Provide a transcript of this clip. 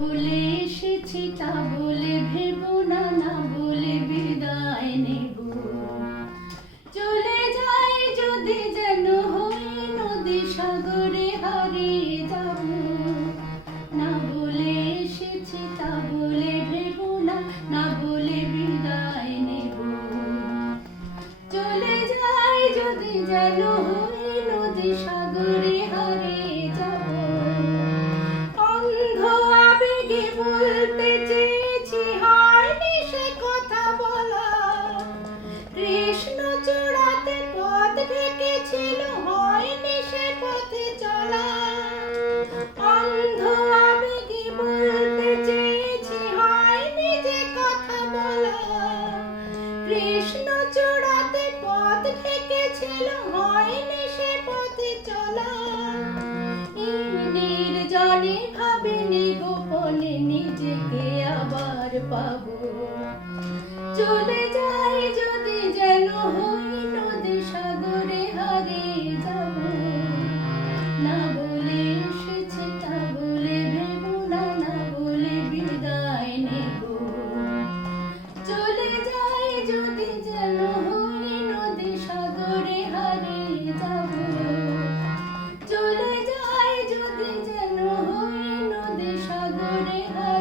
বলে এসেছি তা বলে ভেবো না, না বলে বিদায় নেব। চলে যাই যদি যেন হই নদী সাগরে হারিয়ে যাব। না বলে এসেছি তা বলে ভেবো না, না বলে বিদায় নেব। চলে যাই যদি যেন হই নদী সাগরে হারিয়ে যাব। অন্ধ আবেগে বলতে চেয়েছি, হয়নি সে কথা বলা। কৃষ্ণ চূড়াতে পথ ঢেকেছিল, হয়নি সে পথে চলা। অন্ধ আবেগে বলতে চেয়েছি, হয়নি যে কথা বলা। কৃষ্ণ চূড়াতে পথ ঢেকেছিল, হয়নি সে পথে চলা। নির্জনে ভাবিনি গোপনে নিজেকে আবার পাবো। চলে যাই যদি যেন হই নদী সাগরে হারিয়ে যাব। না বলে এসেছি তা বলে ভেবো না, না বলে বিদায় নেব। চলে যাই যদি যেন হই নদী সাগরে হারিয়ে যাব। চলে যাই যদি যেন হই নদী সাগরে হারিয়ে